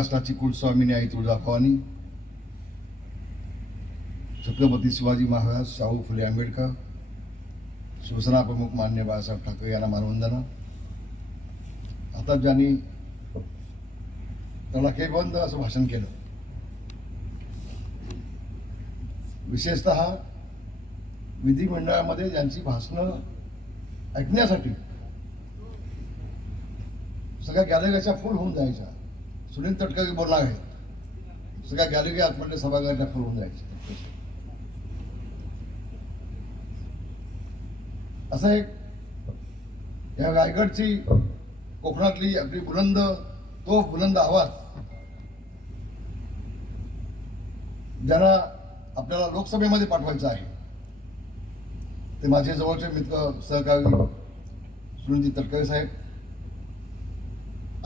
महाराष्ट्राची कुलस्वामिनी आई तुळजाभवानी, छत्रपती शिवाजी महाराज, शाहू फुले आंबेडकर, शिवसेना प्रमुख मान्य बाळासाहेब ठाकरे यांना मानवंदना. आता ज्यांनी तडाखेबंद असं भाषण केलं, विशेषतः विधिमंडळामध्ये ज्यांची भाषणं ऐकण्यासाठी सगळ्या गॅलरीच्या फुल होऊन जायच्या. सुनील तटकरे बोलणार आहेत, सगळ्या गॅलरी आतमध्ये सभागृहाच्या फुल होऊन जायच्या. असं एक या रायगडची कोकणातली आपली बुलंद आवाज ज्यांना आपल्याला लोकसभेमध्ये पाठवायचं आहे, ते माझे जवळचे मित्र सहकारी सुनीलजी तटकरे साहेब.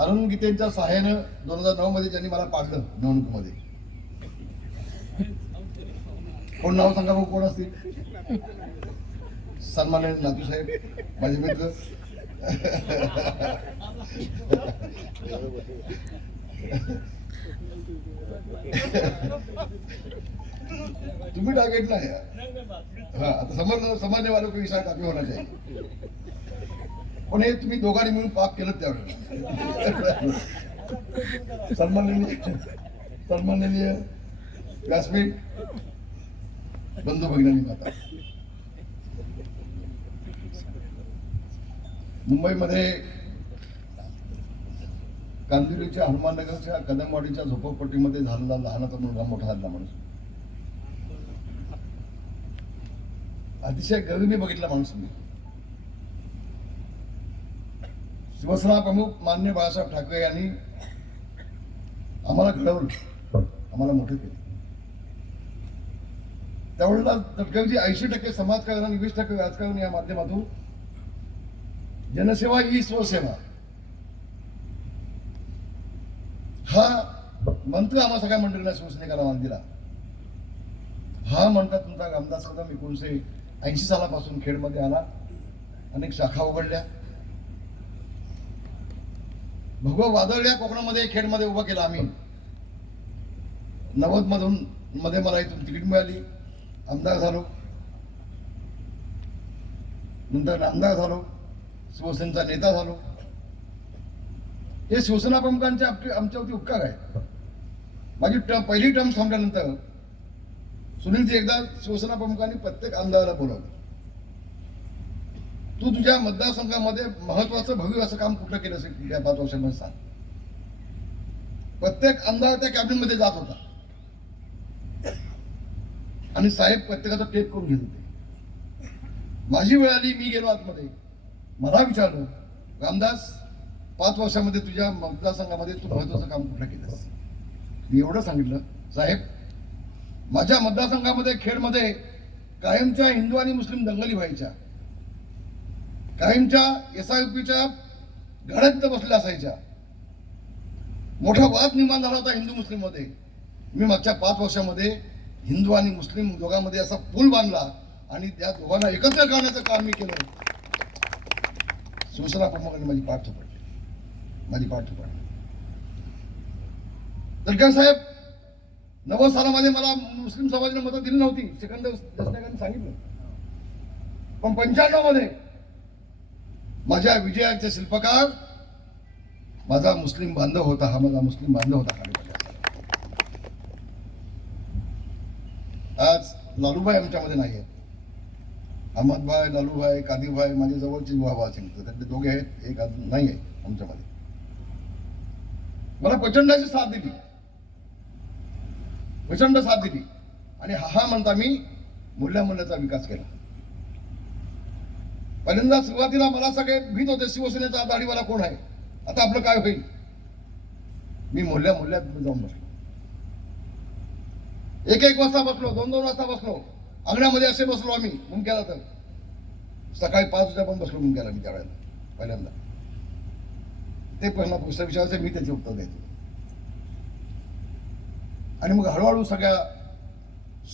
अरुण गीतेंच्या सहाय्यानं 2009 मध्ये ज्यांनी मला पाडलं निवडणुकीमध्ये, कोण नाव सांगा मग, कोण असतील? सन्मान्य नातू साहेब, माझे मित्र. तुम्ही टार्गेट नाही. हाँ, आता सामान्य वालों को विषय काफी होना चाहिए, पण हे तुम्ही दोघांनी मिळून पाप केलं त्यावेळेला. सन्माननीय व्यासपीठ, बंधू भगिनी, माता, मुंबईमध्ये कांदिवलीच्या हनुमाननगरच्या कदमवाडीच्या झोपडपट्टीमध्ये झालेला लहानाचा मुलगा मोठा झाला माणूस, अतिशय गरिबी बघितला माणूस मी. शिवसेना प्रमुख मान्य बाळासाहेब ठाकरे यांनी आम्हाला घडवलं, आम्हाला मोठे केले. त्यावेळेला तटकरेजी 80% समाजकारण आणि 20% राजकारण या माध्यमातून जनसेवा ही स्वसेवा हा मंत्र आम्हा सगळ्या मंडळींना शिवसैनिकांना मान दिला. हा मंत्र तुमचा रामदास कदम 1980 सालापासून खेडमध्ये आला, अनेक शाखा उघडल्या. भगवा वादळ या कोकणामध्ये खेडमध्ये उभं केलं आम्ही. 90 मधून मध्ये मला इथून तिकीट मिळाली, आमदार झालो, नंतर आमदार झालो, शिवसेनेचा नेता झालो. हे शिवसेना प्रमुखांचे आमच्यावरती उपकार आहे. माझी पहिली टर्म संपल्यानंतर सुनीलजी एकदा शिवसेना प्रमुखांनी प्रत्येक आमदाराला बोलावलं, तू तुझ्या मतदारसंघामध्ये महत्वाचं भव्य असं काम कुठलं केलं असेल या 5 वर्षांमध्ये सांग. प्रत्येक आमदार त्या कॅबिनेटमध्ये जात होता आणि साहेब प्रत्येकाचा टेप करून घेत होते. माझी वेळ आली, मी गेलो आतमध्ये, मला विचारलं, रामदास 5 वर्षामध्ये तुझ्या मतदारसंघामध्ये तू महत्वाचं काम कुठलं केलंस? मी एवढं सांगितलं, साहेब माझ्या मतदारसंघामध्ये खेडमध्ये कायमच्या हिंदू आणि मुस्लिम दंगली व्हायच्या, कायमच्या SIPच्या घरात बसल्या असायच्या, मोठा वाद निर्माण झाला होता हिंदू मुस्लिम मध्ये. मी मागच्या 5 वर्षामध्ये हिंदू आणि मुस्लिम दोघांमध्ये असा पूल बांधला आणि त्या दोघांना एकत्र करण्याचं काम मी केलं. शिवसेना प्रमुखांनी माझी पाठ थोपडली. तटकरे साहेब 90 सालामध्ये मला मुस्लिम समाजाने मतं दिली नव्हती, सिकंदर दस्तगीरने सांगितलं, पण 95 मध्ये माझ्या विजयाचे शिल्पकार माझा मुस्लिम बांधव होता. हा माझा मुस्लिम बांधव होता. आज लालूभाई आमच्यामध्ये नाही आहेत. अहमदभाई, लालूभाई, कादीरभाई माझे जवळचे भाऊ सांगतो, त्यातले दोघे आहेत, एक नाही आहे आमच्यामध्ये. मला प्रचंडाची साथ दिली, प्रचंड साथ दिली आणि हा म्हणता मी मूल्याचा विकास केला. पहिल्यांदा सुरुवातीला मला सगळे भीत होते, शिवसेनेचा दाढीवाला कोण आहे, आता आपलं काय होईल. मी मूल्यात जाऊन बसलो, 1-1 वाजता बसलो, 2-2 वाजता बसलो, अंगणामध्ये असे बसलो आम्ही मुंक्याला. तर सकाळी 5 वाजता पण बसलो मुंक्याला मी त्यावेळेला पहिल्यांदा. ते पहिला प्रश्न विचारायचे, मी त्याचे उत्तर द्यायचो. आणि मग हळूहळू सगळ्या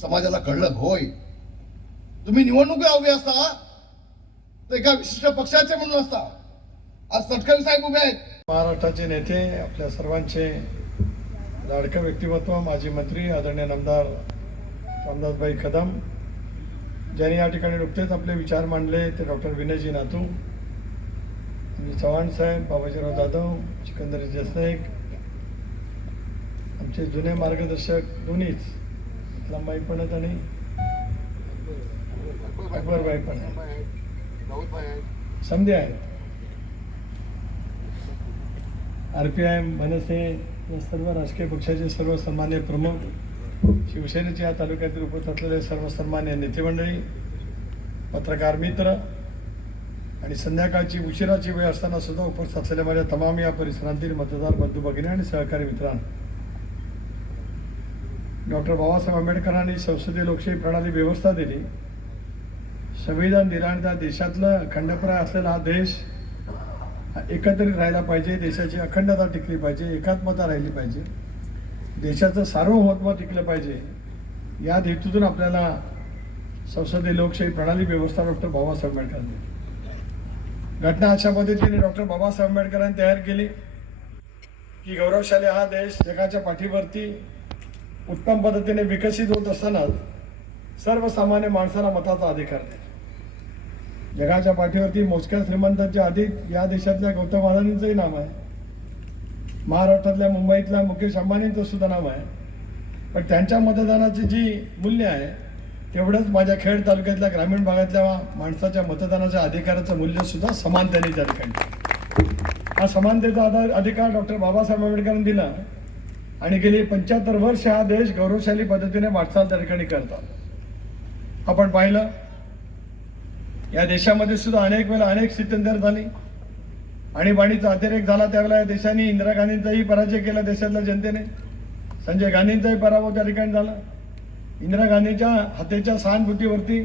समाजाला कळलं, होय तुम्ही निवडणुका उभे असता तर एका विशिष्ट पक्षाचे म्हणून असता. आज तटकरे साहेब उभे आहेत. महाराष्ट्राचे नेते, आपल्या सर्वांचे लाडकं व्यक्तिमत्व माजी मंत्री आदरणीय नामदार रामदासभाई कदम, ज्यांनी या ठिकाणी नुकतेच आपले विचार मांडले ते डॉक्टर विनयजी नातू आणि चव्हाण साहेब, बाबाजीराव जाधव, सिकंदर देसनाईक, आमचे जुने मार्गदर्शक दोन्हीच, लंबाई पण आहेत आणि अकबरबाई पण आहे, समधे आहेत. RPI, मनसे या सर्व राजकीय पक्षाचे सर्व सन्मान्य प्रमुख, शिवसेनेचे या तालुक्यातील उपस्थित असलेले सर्व सन्मान्य नेते मंडळी, पत्रकार मित्र आणि संध्याकाळची उशिराची वेळ असताना सुद्धा उपस्थित असलेल्या माझ्या तमाम या परिसरातील मतदार बंधू भगिनी आणि सहकारी मित्रांनो, डॉक्टर बाबासाहेब आंबेडकरांनी संसदीय लोकशाही प्रणाली व्यवस्था दिली, संविधान दिलं आणि त्या देशातलं अखंडप्राय असलेला हा देश एकत्रित राहायला पाहिजे, देशाची अखंडता टिकली पाहिजे, एकात्मता राहिली पाहिजे, देशाचं सार्वभौमत्व टिकलं पाहिजे. या हेतूतून आपल्याला संसदीय लोकशाही प्रणाली व्यवस्था डॉक्टर बाबासाहेब आंबेडकरांनी घटना अशा पद्धतीने डॉक्टर बाबासाहेब आंबेडकरांनी तयार केली की गौरवशाली हा देश जगाच्या पाठीवरती उत्तम पद्धतीने विकसित होत असताना सर्वसामान्य माणसाला मताचा अधिकार आहे. जगाच्या पाठीवरती मोजक्या श्रीमंतांच्या अधिक या देशातल्या गौतम अदानींचंही नाव आहे, महाराष्ट्रातल्या मुंबईतल्या मुकेश अंबानींचं सुद्धा नाव आहे, पण त्यांच्या मतदानाची जी मूल्य आहे तेवढंच माझ्या खेड तालुक्यातल्या ग्रामीण भागातल्या माणसाच्या मतदानाच्या अधिकाराचं मूल्य सुद्धा समान त्यांनी त्या ठिकाणी. हा समानतेचा अधिकार डॉक्टर बाबासाहेब आंबेडकरांनी दिला आणि गेली 75 वर्ष हा देश गौरवशाली पद्धतीने वाटचाल त्या ठिकाणी करतात. आपण पाहिलं या देशामध्ये सुद्धा अनेक वेळा अनेक स्थित्यंतर झाली, आणीबाणीचा अतिरेक झाला, त्यावेळेला या देशाने इंदिरा गांधींचाही पराजय केला देशातल्या जनतेने, संजय गांधींचाही पराभव त्या ठिकाणी झाला. इंदिरा गांधींच्या हत्येच्या सहानुभूतीवरती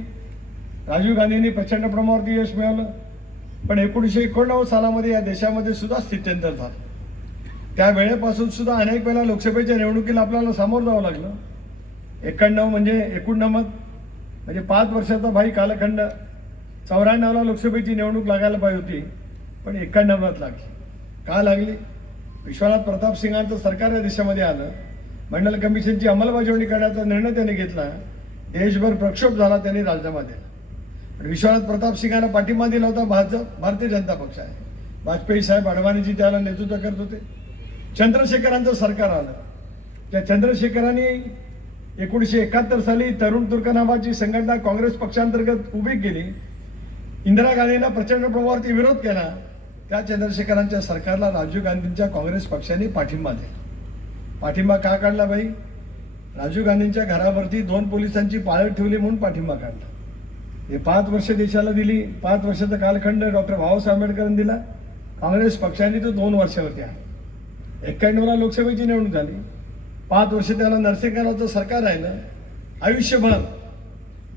राजीव गांधींनी प्रचंड प्रमाणावरती यश मिळवलं, पण 1989 सालामध्ये या देशामध्ये सुद्धा स्थित्यंतर झालं. त्या वेळेपासून सुद्धा अनेक वेळा लोकसभेच्या निवडणुकीला आपल्याला सामोरं जावं लागलं. 91 म्हणजे 89 म्हणजे 5 वर्षाचा भाई कालखंड. 94ला लोकसभेची निवडणूक लागायला पाहिजे होती, पण 91लाच लागली. का लागली? विश्वनाथ प्रताप सिंगांचं सरकार या देशामध्ये आलं, मंडल कमिशनची अंमलबजावणी करण्याचा निर्णय त्यांनी घेतला, देशभर प्रक्षोभ झाला, त्यांनी राजीनामा दिला. पण विश्वनाथ प्रताप सिंगांना पाठिंबा दिला होता भारतीय जनता पक्ष आहे. वाजपेयी साहेब अडवाणीजी त्याला नेतृत्व करत होते. चंद्रशेखरांचं सरकार आलं, त्या चंद्रशेखरांनी 1971 साली तरुण तुर्क नावाची संघटना काँग्रेस पक्षांतर्गत उभी केली. इंदिरा गांधींना प्रचंड प्रमाणावरती विरोध केला. त्या चंद्रशेखरांच्या सरकारला राजीव गांधींच्या काँग्रेस पक्षाने पाठिंबा दिला. पाठिंबा का काढला बाई? राजीव गांधींच्या घरावरती 2 पोलिसांची पाळत ठेवली म्हणून पाठिंबा काढला. हे 5 वर्ष देशाला दिली. 5 वर्षाचा कालखंड डॉक्टर बाबासाहेब आंबेडकरांनी दिला. काँग्रेस पक्षाने तो 2 वर्षावरती आहे. 91ला लोकसभेची निवडणूक झाली. 5 वर्ष त्याला नरसिंहरावचं सरकार राहिलं. आयुष्यभर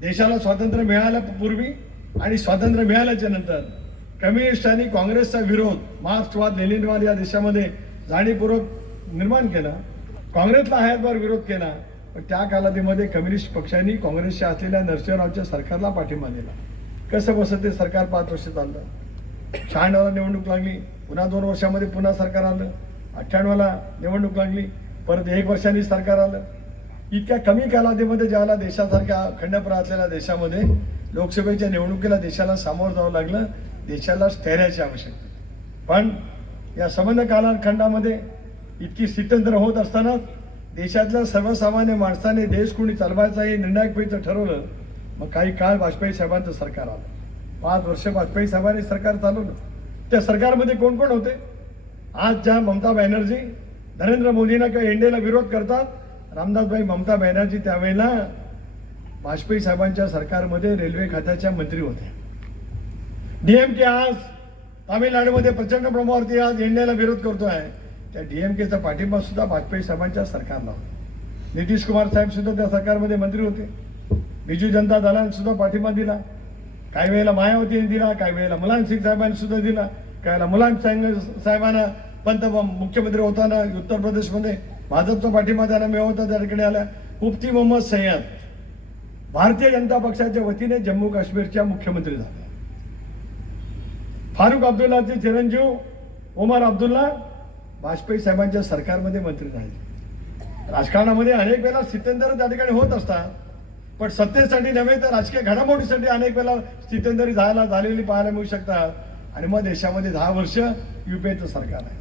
देशाला स्वातंत्र्य मिळाल्यापूर्वी आणि स्वातंत्र्य मिळाल्याच्या नंतर कम्युनिस्ट आणि काँग्रेसचा विरोध, मार्क्सवाद लेनिनवाद या देशामध्ये जाणीवपूर्वक निर्माण केला. काँग्रेसला हयातभर विरोध केला, पण त्या कालावधीमध्ये कम्युनिस्ट पक्षांनी काँग्रेसच्या असलेल्या नरसिंहरावच्या सरकारला पाठिंबा दिला. कसं बसं ते सरकार 5 वर्ष चाललं. 96ला निवडणूक लागली, पुन्हा 2 वर्षामध्ये पुन्हा सरकार आलं. 98ला निवडणूक लागली, परत 1 वर्षांनी सरकार आलं. इतक्या कमी कालावधीमध्ये ज्याला देशासारख्या अखंडप्राय असलेल्या देशामध्ये लोकसभेच्या निवडणुकीला देशाला सामोरं जावं लागलं. देशाला स्थैर्याची आवश्यकता. पण या संबंध कालखंडामध्ये इतकी स्थित्यंतर होत असताना देशातल्या सर्वसामान्य माणसाने देश कोणी चालवायचा हे निर्णायक वेळचं ठरवलं. मग काही काळ वाजपेयी साहेबांचं सरकार आलं. 5 वर्ष वाजपेयी साहेबांनी सरकार चालवलं. त्या सरकारमध्ये कोण कोण होते? आज ज्या ममता बॅनर्जी नरेंद्र मोदींना किंवा एनडीएला विरोध करतात, रामदासभाई ममता बॅनर्जी त्यावेळेला वाजपेयी साहेबांच्या सरकारमध्ये रेल्वे खात्याच्या मंत्री होत्या. डीएमके आज तामिळनाडूमध्ये प्रचंड प्रमाणावरती आज एनडीएला विरोध करतो आहे. त्या डीएमकेचा पाठिंबा सुद्धा वाजपेयी साहेबांच्या सरकारला होता. नितीश कुमार साहेब सुद्धा त्या सरकारमध्ये मंत्री होते. बिजू जनता दलाने सुद्धा पाठिंबा दिला. काही वेळेला मायावतीने दिला, काही वेळेला मुलायमसिंग साहेबांनी सुद्धा दिला. काही वेळेला मुलायमसिंग साहेबांना मुख्यमंत्री होताना उत्तर प्रदेशमध्ये भाजपचा पाठिंबा त्यांना मिळवता त्या ठिकाणी आल्या. मुफ्ती मोहम्मद सय्यद भारतीय जनता पक्षाच्या वतीने जम्मू काश्मीरच्या मुख्यमंत्री झाले. फारुख अब्दुल्लाचे चिरंजीव उमर अब्दुल्ला वाजपेयी साहेबांच्या सरकारमध्ये मंत्री राहिले. राजकारणामध्ये अनेक वेळेला स्थित्यंतर त्या ठिकाणी होत असतात, पण सत्तेसाठी नव्हे तर राजकीय घडामोडीसाठी अनेक वेळेला स्थित्यंतरी झालेली पाहायला मिळू शकतात. आणि मग देशामध्ये 10 वर्ष युपीएचं सरकार आहे.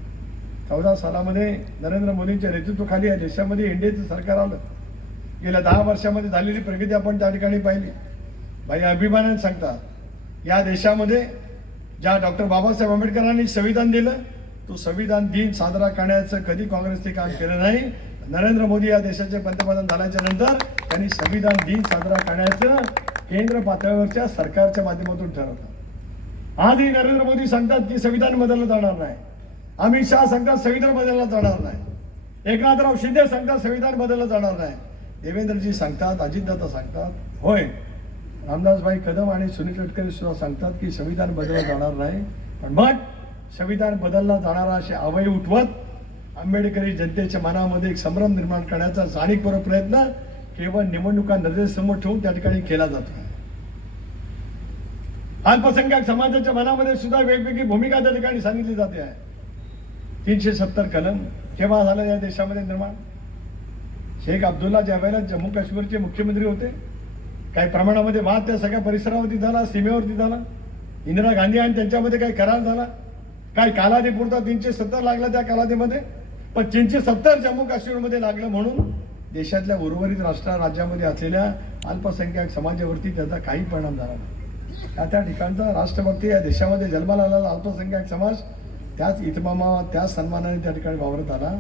14 सालामध्ये नरेंद्र मोदींच्या नेतृत्वाखाली या देशामध्ये एनडीएचं सरकार आलं. गेल्या 10 वर्षामध्ये झालेली प्रगती आपण त्या ठिकाणी पाहिली. भाई अभिमानाने सांगतात, या देशामध्ये ज्या डॉक्टर बाबासाहेब आंबेडकरांनी संविधान दिलं, तो संविधान दिन साजरा करण्याचं कधी काँग्रेसने काम केलं नाही. नरेंद्र मोदी या देशाचे पंतप्रधान झाल्याच्या नंतर त्यांनी संविधान दिन साजरा करण्याचं केंद्र पातळीवरच्या सरकारच्या माध्यमातून ठरवलं. आजही नरेंद्र मोदी सांगतात की संविधान बदललं जाणार नाही. अमित शहा सांगतात संविधान बदललं जाणार नाही. एकनाथराव शिंदे सांगतात संविधान बदललं जाणार नाही. देवेंद्रजी सांगतात, अजितदादा सांगतात, होय रामदासभाई कदम आणि सुनील तटकरे सुद्धा सांगतात की संविधान बदललं जाणार नाही. पण मग संविधान बदलला जाणारा असे अवयव उठवत आंबेडकरी जनतेच्या मनामध्ये एक संभ्रम निर्माण करण्याचा जाणीवपूर्वक प्रयत्न केवळ निवडणुका नजरेसमोर ठेवून त्या ठिकाणी केला जातो. अल्पसंख्याक समाजाच्या मनामध्ये सुद्धा वेगवेगळी भूमिका त्या ठिकाणी सांगितली जाते आहे. 370 कलम केव्हा झालं या देशामध्ये निर्माण? शेख अब्दुल्ला ज्या वेळेला जम्मू काश्मीरचे मुख्यमंत्री होते, काही प्रमाणामध्ये वाद त्या सगळ्या परिसरावरती झाला, सीमेवरती झाला. इंदिरा गांधी आणि त्यांच्यामध्ये काही करार झाला, काही कालावधीपुरता 370 लागला त्या कालावधीमध्ये. पण 370 जम्मू काश्मीरमध्ये लागलं म्हणून देशातल्या उर्वरित राज्यामध्ये असलेल्या अल्पसंख्याक समाजावरती त्याचा काही परिणाम झाला नाही. त्या ठिकाणचा राष्ट्रभक्ती या देशामध्ये जन्माला आलेला अल्पसंख्याक समाज त्याच इतमामा त्याच सन्मानाने त्या ठिकाणी वावरत आला.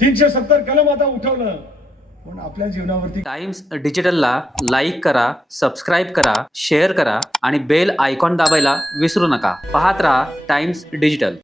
370 कलम आता उठवलं पण आपल्या जीवनावरती. टाइम्स डिजिटलला लाईक करा, सबस्क्राईब करा, शेअर करा आणि बेल आयकॉन दाबायला विसरू नका. पाहत रहा टाइम्स डिजिटल.